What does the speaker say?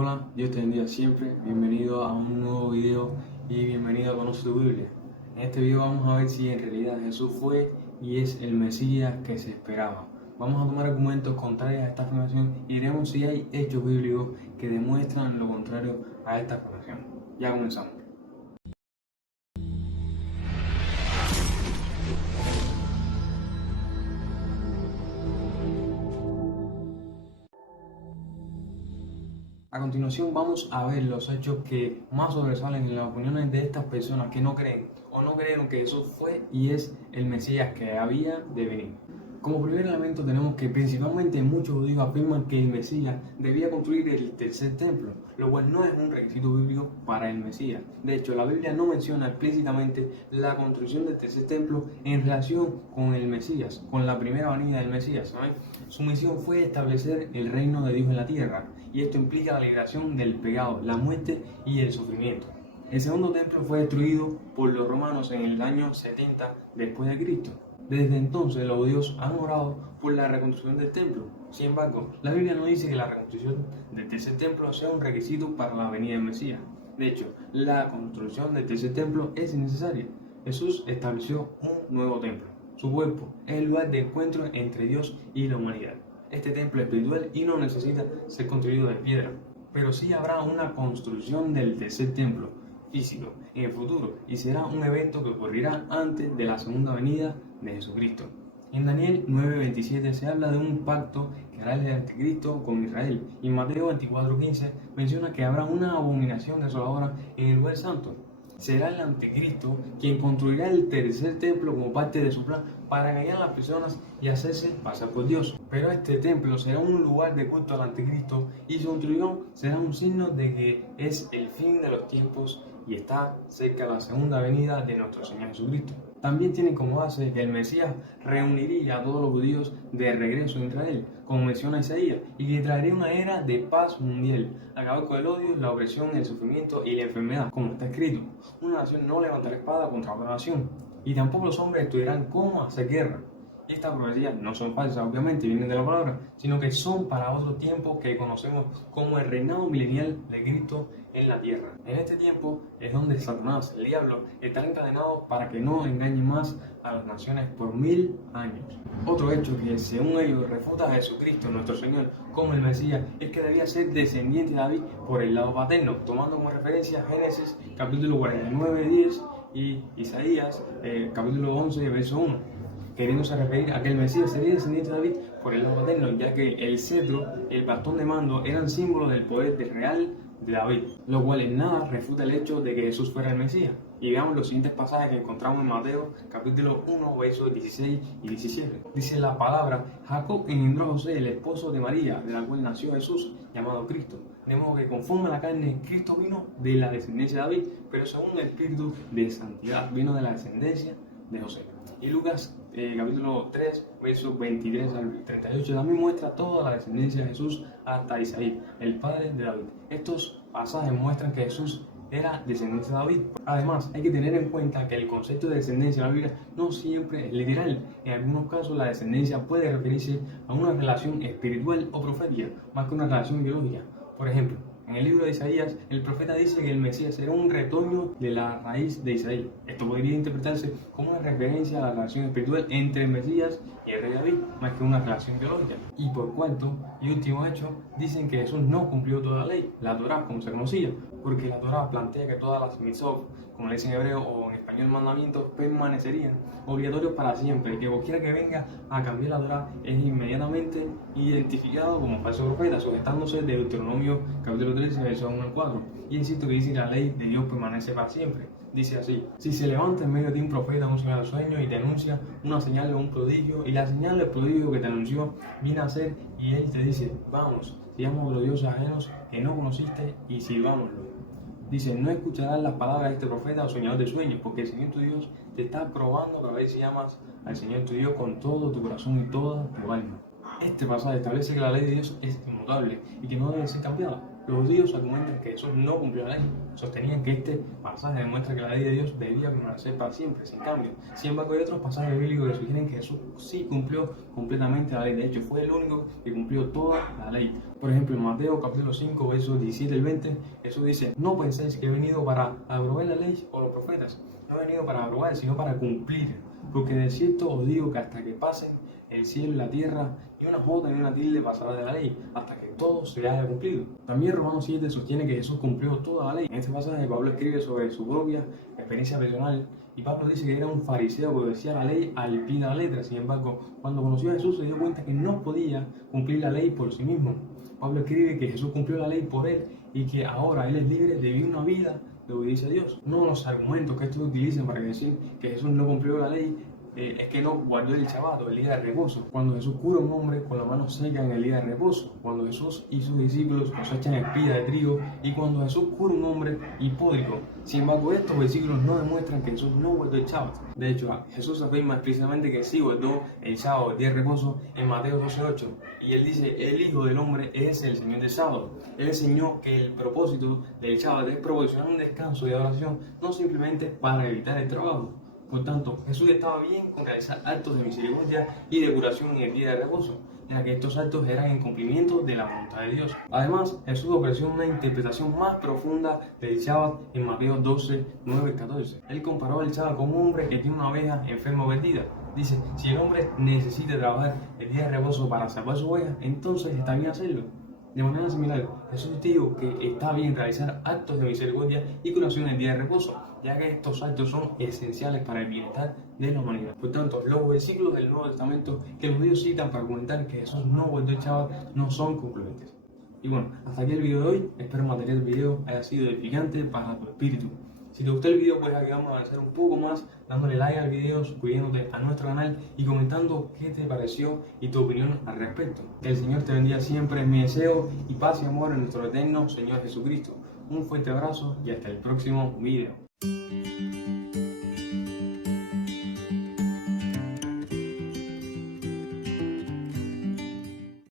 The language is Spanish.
Hola, Dios te bendiga siempre. Bienvenido a un nuevo video y bienvenido a Conoce tu Biblia. En este video vamos a ver si en realidad Jesús fue y es el Mesías que se esperaba. Vamos a tomar argumentos contrarios a esta afirmación y veremos si hay hechos bíblicos que demuestran lo contrario a esta afirmación. Ya comenzamos. A continuación vamos a ver los hechos que más sobresalen en las opiniones de estas personas que no creen o no creyeron que Jesús fue y es el Mesías que había de venir. Como primer elemento tenemos que principalmente muchos judíos afirman que el Mesías debía construir el tercer templo, lo cual no es un requisito bíblico para el Mesías. De hecho, la Biblia no menciona explícitamente la construcción del tercer templo en relación con el Mesías, con la primera venida del Mesías, ¿saben? Su misión fue establecer el reino de Dios en la tierra, y esto implica la liberación del pecado, la muerte y el sufrimiento. El segundo templo fue destruido por los romanos en el año 70 después de Cristo. Desde entonces los judíos han orado por la reconstrucción del templo. Sin embargo, la Biblia no dice que la reconstrucción del tercer templo sea un requisito para la venida del Mesías. De hecho, la construcción del tercer templo es innecesaria. Jesús estableció un nuevo templo. Su cuerpo es el lugar de encuentro entre Dios y la humanidad. Este templo es espiritual y no necesita ser construido de piedra, pero sí habrá una construcción del tercer templo físico en el futuro y será un evento que ocurrirá antes de la segunda venida de Jesucristo. En Daniel 9:27 se habla de un pacto que hará el anticristo con Israel y en Mateo 24:15 menciona que habrá una abominación desoladora en el lugar santo. Será el anticristo quien construirá el tercer templo como parte de su plan para engañar a las personas y hacerse pasar por Dios. Pero este templo será un lugar de culto al anticristo y su construcción será un signo de que es el fin de los tiempos y está cerca la segunda venida de nuestro Señor Jesucristo. También tienen como base que el Mesías reuniría a todos los judíos de regreso en Israel, como menciona Isaías, y que traería una era de paz mundial, acabar con el odio, la opresión, el sufrimiento y la enfermedad, como está escrito. Una nación no levantará espada contra otra nación, y tampoco los hombres estudiarán cómo hacer guerra. Y estas profecías no son falsas, obviamente, vienen de la palabra, sino que son para otro tiempo que conocemos como el reinado milenial de Cristo en la tierra. En este tiempo es donde Satanás, el diablo, estará encadenado para que no engañe más a las naciones por 1000 años. Otro hecho que según ellos refuta a Jesucristo, nuestro Señor, como el Mesías, es que debía ser descendiente de David por el lado paterno, tomando como referencia Génesis capítulo 49:10 y Isaías capítulo 11 verso 1, queriéndose referir a que el Mesías sería descendiente de David por el lado paterno, ya que el cetro, el bastón de mando eran símbolos del poder real de David, lo cual en nada refuta el hecho de que Jesús fuera el Mesías. Y veamos los siguientes pasajes que encontramos en Mateo capítulo 1 versos 16 y 17. Dice la palabra: Jacob engendró a José, el esposo de María, de la cual nació Jesús, llamado Cristo. De modo que conforme a la carne, Cristo vino de la descendencia de David, pero según el espíritu de santidad vino de la descendencia de José. Y Lucas capítulo 3, versos 23 al 38 también muestra toda la descendencia de Jesús hasta Isaí, el padre de David. Estos pasajes muestran que Jesús era descendencia de David. Además, hay que tener en cuenta que el concepto de descendencia en la Biblia no siempre es literal. En algunos casos la descendencia puede referirse a una relación espiritual o profética, más que una relación biológica. Por ejemplo, en el libro de Isaías, el profeta dice que el Mesías será un retoño de la raíz de Isaí. Esto podría interpretarse como una referencia a la relación espiritual entre el Mesías y el rey David, más que una relación biológica. Y por cuarto y último hecho, dicen que Jesús no cumplió toda la ley, la Torá, como se conocía, porque la Torá plantea que todas las mitzvot, como le dicen en hebreo o en español mandamientos, permanecerían obligatorios para siempre, y que cualquiera que venga a cambiar la Torá es inmediatamente identificado como falso profeta, sujetándose de Deuteronomio capítulo 13, versos 1 al 4. Y insisto que dice que la ley de Dios permanece para siempre. Dice así: si se levanta en medio de ti un profeta, un señal de sueño, y te anuncia una señal o un prodigio, y la señal del prodigio que te anunció viene a ser, y él te dice: vamos, sigamos los dioses ajenos que no conociste y sirvámoslo. Dice: no escucharás las palabras de este profeta o soñador de sueños, porque el Señor tu Dios te está probando para ver si amas al Señor tu Dios con todo tu corazón y toda tu alma. Este pasaje establece que la ley de Dios es inmutable y que no debe ser cambiada. Los judíos argumentan que Jesús no cumplió la ley, sostenían que este pasaje demuestra que la ley de Dios debía permanecer para siempre, sin cambio. Sin embargo, hay otros pasajes bíblicos que sugieren que Jesús sí cumplió completamente la ley, de hecho fue el único que cumplió toda la ley. Por ejemplo, en Mateo capítulo 5, versos 17 al 20, Jesús dice: no penséis que he venido para abrogar la ley o los profetas, no he venido para abrogar, sino para cumplir, porque de cierto os digo que hasta que pasen el cielo y la tierra, ni una jota ni una tilde pasará de la ley, hasta que todo se haya cumplido. También Romanos 7 sostiene que Jesús cumplió toda la ley. En este pasaje Pablo escribe sobre su propia experiencia personal, y Pablo dice que era un fariseo que obedecía la ley al pie de la letra. Sin embargo, cuando conoció a Jesús se dio cuenta que no podía cumplir la ley por sí mismo. Pablo escribe que Jesús cumplió la ley por él y que ahora él es libre de vivir una vida de obediencia a Dios. Uno de los argumentos que estos utilizan para decir que Jesús no cumplió la ley es que no guardó el Shabbat, el día de reposo. Cuando Jesús cura a un hombre con la mano seca en el día de reposo, cuando Jesús y sus discípulos cosechan espigas de trigo, y cuando Jesús cura a un hombre hipódrico. Sin embargo, estos versículos no demuestran que Jesús no guardó el Shabbat. De hecho, Jesús afirma explícitamente que sí guardó el Shabbat, el día de reposo, en Mateo 12:8. Y él dice: el Hijo del Hombre es el Señor del sábado. Él enseñó que el propósito del Shabbat es proporcionar un descanso y adoración, no simplemente para evitar el trabajo. Por tanto, Jesús estaba bien con realizar actos de misericordia y de curación en el día de reposo, ya que estos actos eran en cumplimiento de la voluntad de Dios. Además, Jesús ofreció una interpretación más profunda del Shabbat en Mateo 12, 9 y 14. Él comparó el Shabbat con un hombre que tiene una oveja enferma o perdida. Dice: si el hombre necesita trabajar el día de reposo para salvar su oveja, entonces está bien hacerlo. De manera similar, Jesús dijo que está bien realizar actos de misericordia y curación en el día de reposo, ya que estos actos son esenciales para el bienestar de la humanidad. Por tanto, los versículos del Nuevo Testamento que los judíos citan para argumentar que Jesús no guardó el Shabbat no son concluyentes. Y bueno, hasta aquí el video de hoy. Espero el material del video haya sido edificante para tu espíritu. Si te gustó el video, puedes ayudarnos a avanzar un poco más dándole like al video, suscribiéndote a nuestro canal y comentando qué te pareció y tu opinión al respecto. Que el Señor te bendiga siempre, es mi deseo, y paz y amor en nuestro eterno Señor Jesucristo. Un fuerte abrazo y hasta el próximo video.